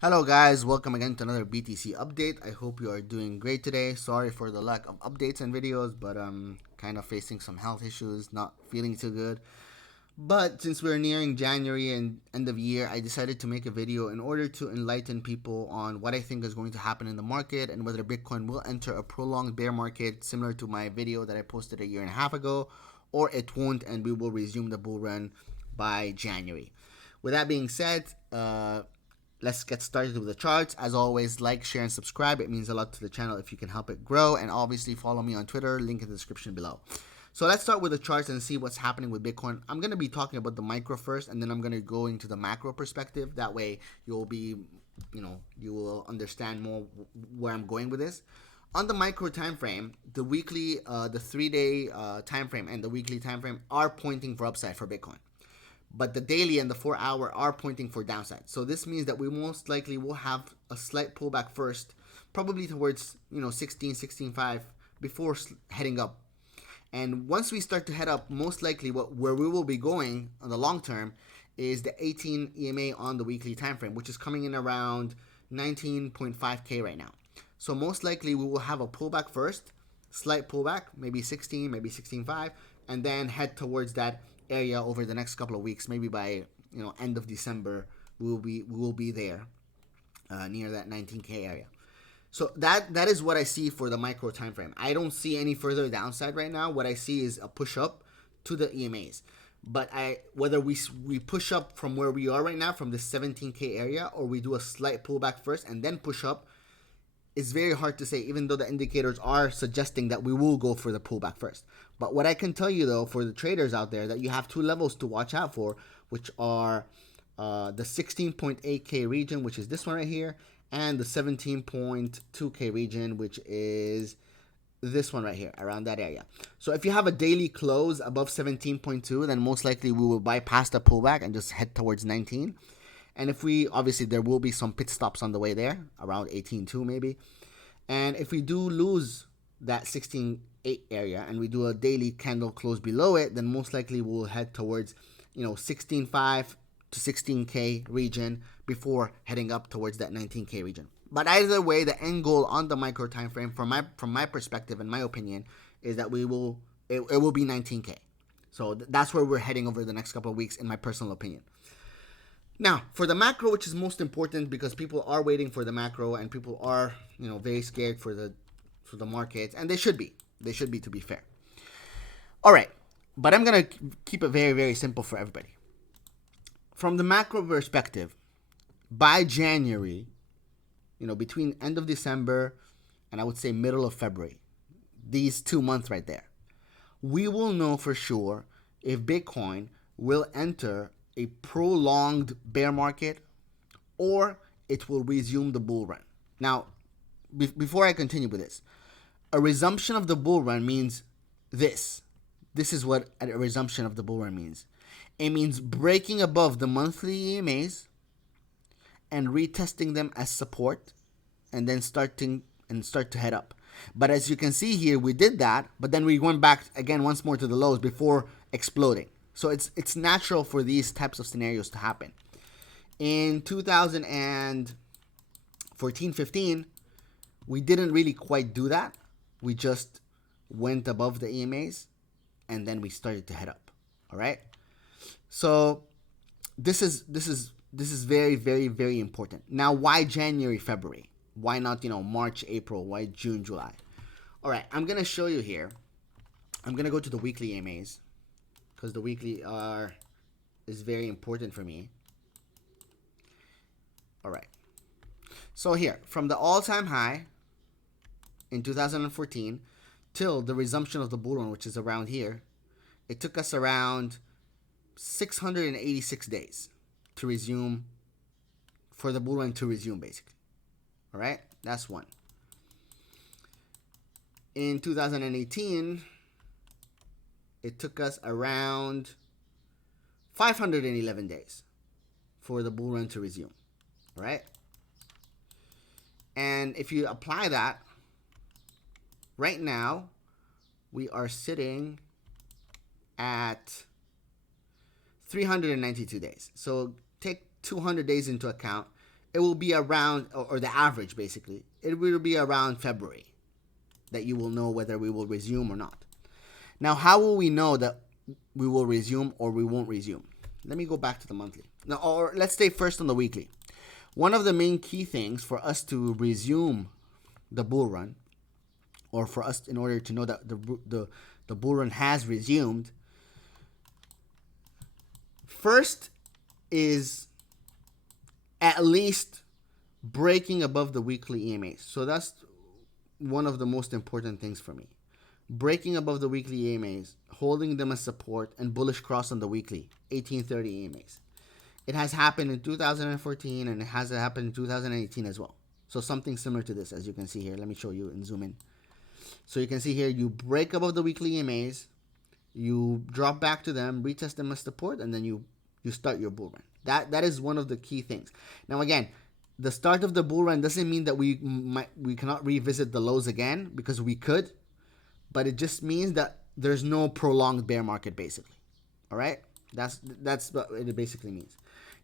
Hello guys, welcome again to another BTC update. I hope you are doing great today. Sorry for the lack of updates and videos, but I'm kind of facing some health issues, not feeling too good. But since we're nearing January and end of year, I decided to make a video in order to enlighten people on what I think is going to happen in the market and whether Bitcoin will enter a prolonged bear market similar to my video that I posted a year and a half ago, or it won't and we will resume the bull run by January. With that being said, let's get started with the charts. As always, like, share, and subscribe. It means a lot to the channel if you can help it grow. And obviously, follow me on Twitter. Link in the description below. So let's start with the charts and see what's happening with Bitcoin. I'm going to be talking about the micro first, and then I'm going to go into the macro perspective. That way, you'll be, you will understand more where I'm going with this. On the micro time frame, the weekly, the 3-day time frame, and the weekly time frame are pointing for upside for Bitcoin, but the daily and the 4 hour are pointing for downside. So this means that we most likely will have a slight pullback first, probably towards 16.5 before heading up. And once we start to head up, most likely where we will be going on the long term is the 18 EMA on the weekly time frame, which is coming in around 19.5k right now. So most likely we will have a pullback first, slight pullback, maybe 16, maybe 16.5, and then head towards that area over the next couple of weeks. Maybe by end of December we will be there, near that 19k area. So that is what I see for the micro time frame. I don't see any further downside right now. What I see is a push up to the EMAs. But whether we push up from where we are right now, from the 17k area, or we do a slight pullback first and then push up, is very hard to say, even though the indicators are suggesting that we will go for the pullback first. But what I can tell you, though, for the traders out there, that you have two levels to watch out for, which are the 16.8k region, which is this one right here, and the 17.2k region, which is this one right here, around that area. So if you have a daily close above 17.2, then most likely we will bypass the pullback and just head towards 19. And if we, obviously there will be some pit stops on the way there, around 18.2 maybe. And if we do lose that 16.8 area and we do a daily candle close below it, then most likely we'll head towards 16.5 to 16k region before heading up towards that 19k region. But either way, the end goal on the micro time frame, from my perspective and my opinion, is that it will be 19k. So that's where we're heading over the next couple of weeks, in my personal opinion. Now, for the macro, which is most important because people are waiting for the macro and people are, very scared for the markets, and they should be. They should be, to be fair. All right, but I'm gonna keep it very, very simple for everybody. From the macro perspective, by January, between end of December and I would say middle of February, these 2 months right there, we will know for sure if Bitcoin will enter a prolonged bear market or it will resume the bull run. Now, before I continue with this, a resumption of the bull run means this. This is what a resumption of the bull run means. It means breaking above the monthly EMAs and retesting them as support, and then start to head up. But as you can see here, we did that, but then we went back again once more to the lows before exploding. So it's natural for these types of scenarios to happen. In 2014-15, we didn't really quite do that. We just went above the EMAs and then we started to head up. All right. So this is very, very, very important. Now, why January, February? Why not, March, April? Why June, July? All right, I'm going to show you here. I'm going to go to the weekly EMAs because the weekly is very important for me. All right. So here, from the all-time high in 2014 till the resumption of the bull run, which is around here, it took us around 686 days to resume, for the bull run to resume, basically. All right, that's one. In 2018, it took us around 511 days for the bull run to resume. All right. And if you apply that, right now, we are sitting at 392 days. So take 200 days into account, it will be around, or the average basically, it will be around February that you will know whether we will resume or not. Now, how will we know that we will resume or we won't resume? Let me go back to the monthly. Now, or let's stay first on the weekly. One of the main key things for us to resume the bull run, or for us in order to know that the bull run has resumed, first is at least breaking above the weekly EMAs. So that's one of the most important things for me. Breaking above the weekly EMAs, holding them as support, and bullish cross on the weekly 1830 EMAs. It has happened in 2014 and it has happened in 2018 as well. So something similar to this, as you can see here. Let me show you and zoom in. So you can see here, you break above the weekly EMAs, you drop back to them, retest them as support, and then you start your bull run. That is one of the key things. Now again, the start of the bull run doesn't mean that we cannot revisit the lows again, because we could, but it just means that there's no prolonged bear market basically. All right, that's what it basically means.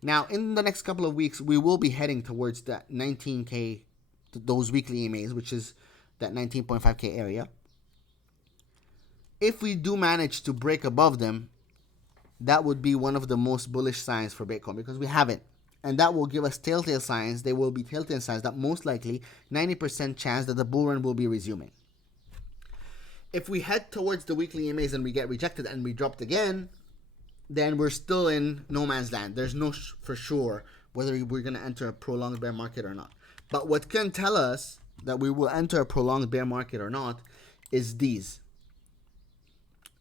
Now in the next couple of weeks, we will be heading towards that 19K, those weekly EMAs, which is that 19.5K area. If we do manage to break above them, that would be one of the most bullish signs for Bitcoin, because we haven't. And that will give us telltale signs. They will be telltale signs that most likely 90% chance that the bull run will be resuming. If we head towards the weekly EMAs and we get rejected and we dropped again, then we're still in no man's land. There's no for sure whether we're going to enter a prolonged bear market or not. But what can tell us that we will enter a prolonged bear market or not is these.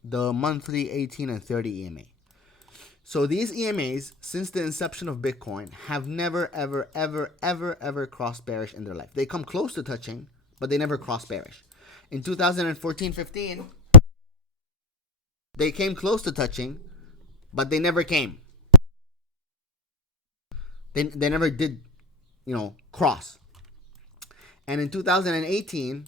The monthly 18 and 30 EMA. So these EMAs, since the inception of Bitcoin, have never, ever, ever, ever, ever crossed bearish in their life. They come close to touching, but they never cross bearish. In 2014-15, they came close to touching, but they never came. They never did, cross. And in 2018,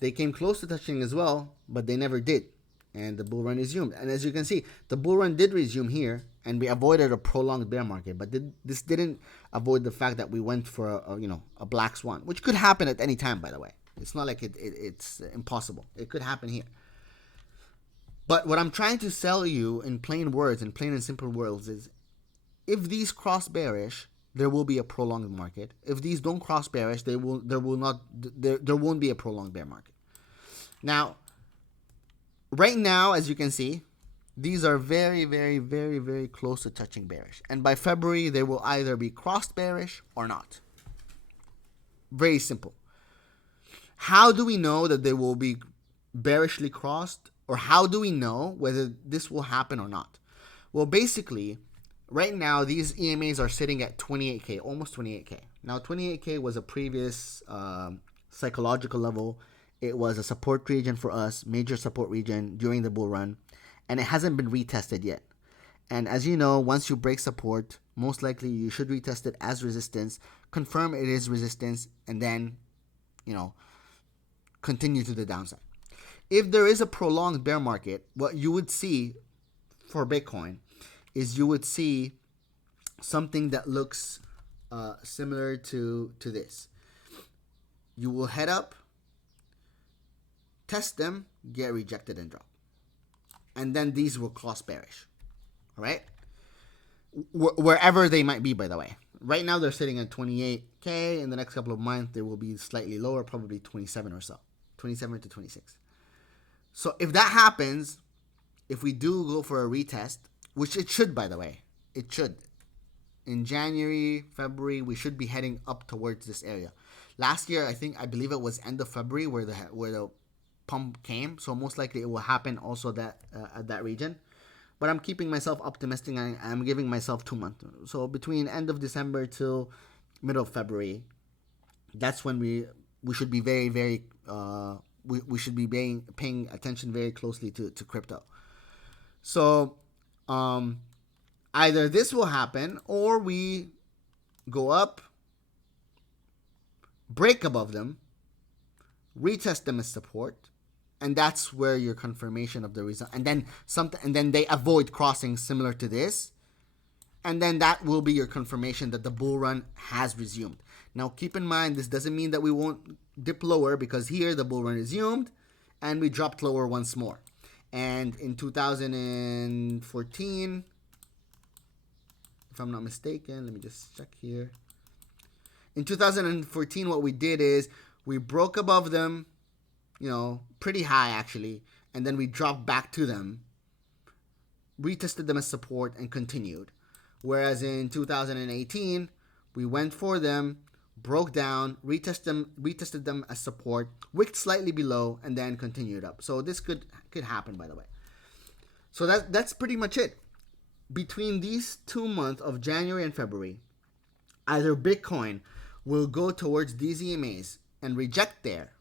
they came close to touching as well, but they never did. And the bull run resumed. And as you can see, the bull run did resume here, and we avoided a prolonged bear market. But this didn't avoid the fact that we went for a black swan, which could happen at any time, by the way. It's not like it's impossible. It could happen here. But what I'm trying to sell you in plain words, in plain and simple words, is if these cross bearish, there will be a prolonged market. If these don't cross bearish, there won't be a prolonged bear market. Now, right now, as you can see, these are very, very, very, very close to touching bearish. And by February, they will either be crossed bearish or not. Very simple. How do we know that they will be bearishly crossed? Or how do we know whether this will happen or not? Well, basically, right now, these EMAs are sitting at 28K, almost 28K. Now, 28K was a previous psychological level. It was a support region for us, major support region during the bull run, and it hasn't been retested yet. And as you know, once you break support, most likely you should retest it as resistance, confirm it is resistance, and then, continue to the downside. If there is a prolonged bear market, what you would see for Bitcoin is you would see something that looks similar to this. You will head up, test them, get rejected, and drop. And then these will cross bearish. All right? Wherever they might be, by the way. Right now, they're sitting at 28K. In the next couple of months, they will be slightly lower, probably 27 or so. 27 to 26. So if that happens, if we do go for a retest, which it should, by the way, it should. In January, February, we should be heading up towards this area. Last year, I believe it was end of February where the pump came. So most likely it will happen also at that region. But I'm keeping myself optimistic. I'm giving myself 2 months. So between end of December till middle of February, that's when we should be very, very we should be paying attention very closely to crypto. So either this will happen or we go up, break above them, retest them as support, and that's where your confirmation of the result. And then they avoid crossing similar to this, And then that will be your confirmation that the bull run has resumed. Now keep in mind, this doesn't mean that we won't dip lower, because here the bull run resumed and we dropped lower once more. And in 2014, if I'm not mistaken, let me just check here. In 2014, what we did is we broke above them, pretty high actually, and then we dropped back to them, retested them as support, and continued. Whereas in 2018, we went for them, broke down, retested them as support, wicked slightly below, and then continued up. So this could happen, by the way. So that's pretty much it. Between these 2 months of January and February, either Bitcoin will go towards these EMAs and reject there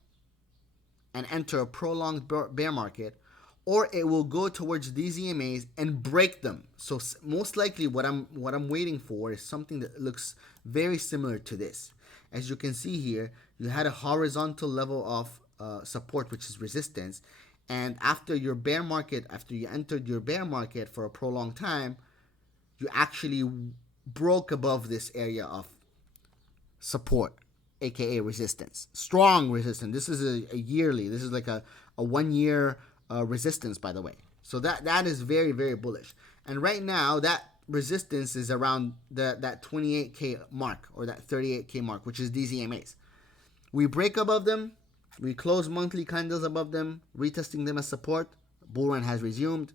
and enter a prolonged bear market, or it will go towards these EMAs and break them. So most likely what I'm waiting for is something that looks very similar to this. As you can see here, you had a horizontal level of support, which is resistance, and after you entered your bear market for a prolonged time, you actually broke above this area of support, aka resistance, strong resistance. This is a yearly, this is like a 1 year resistance, by the way. So that is very, very bullish. And right now that resistance is around that 28k mark, or that 38k mark, which is these EMAs. We break above them, we close monthly candles above them, retesting them as support. Bull run has resumed.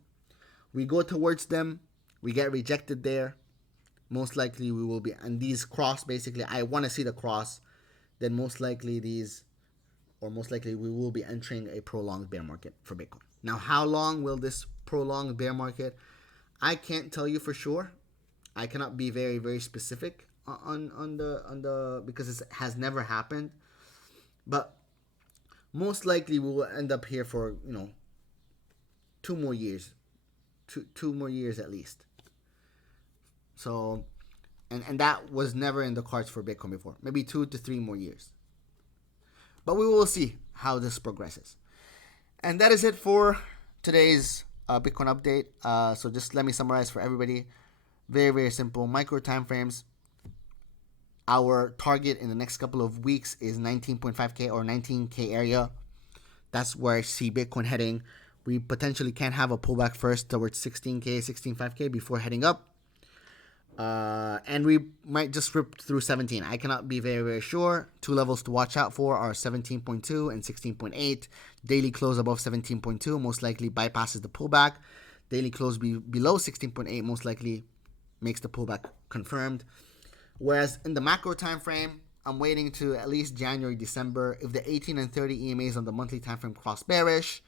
We go towards them, we get rejected there. Most likely we will be, and these cross, basically I want to see the cross, then most likely we will be entering a prolonged bear market for Bitcoin. Now, how long will this prolonged bear market? I can't tell you for sure. I cannot be very, very specific on the because it has never happened. But most likely we will end up here for 2 more years, two more years at least. So, and that was never in the cards for Bitcoin before. Maybe 2 to 3 more years. But we will see how this progresses. And that is it for today's Bitcoin update. So just let me summarize for everybody. Very, very simple. Micro time frames. Our target in the next couple of weeks is 19.5K or 19K area. That's where I see Bitcoin heading. We potentially can have a pullback first towards 16K, 16.5K before heading up. And we might just rip through 17. I cannot be very, very sure. 2 levels to watch out for are 17.2 and 16.8. Daily close above 17.2 most likely bypasses the pullback. Daily close below 16.8 most likely makes the pullback confirmed. Whereas in the macro time frame, I'm waiting to at least January, December. If the 18 and 30 EMAs on the monthly time frame cross bearish,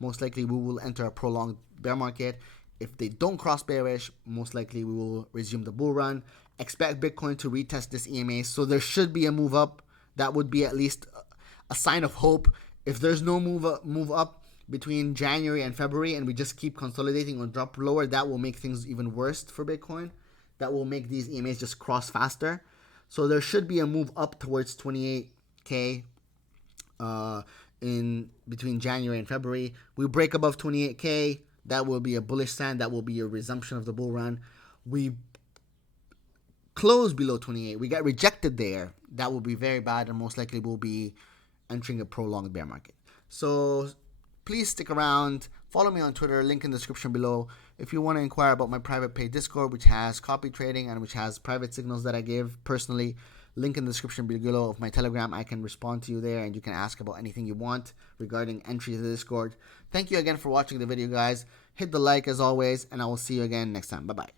most likely we will enter a prolonged bear market. If they don't cross bearish, most likely we will resume the bull run. Expect Bitcoin to retest this EMA, so there should be a move up. That would be at least a sign of hope. If there's no move up between January and February, and we just keep consolidating or drop lower, that will make things even worse for Bitcoin. That will make these EMAs just cross faster. So there should be a move up towards 28K in between January and February. We break above 28K. That will be a bullish sign. That will be a resumption of the bull run. We close below 28. We get rejected there. That will be very bad, and most likely we'll be entering a prolonged bear market. So please stick around. Follow me on Twitter. Link in the description below. If you want to inquire about my private paid Discord, which has copy trading and which has private signals that I give personally, link in the description below of my Telegram. I can respond to you there, and you can ask about anything you want regarding entry to the Discord. Thank you again for watching the video, guys. Hit the like as always, and I will see you again next time. Bye-bye.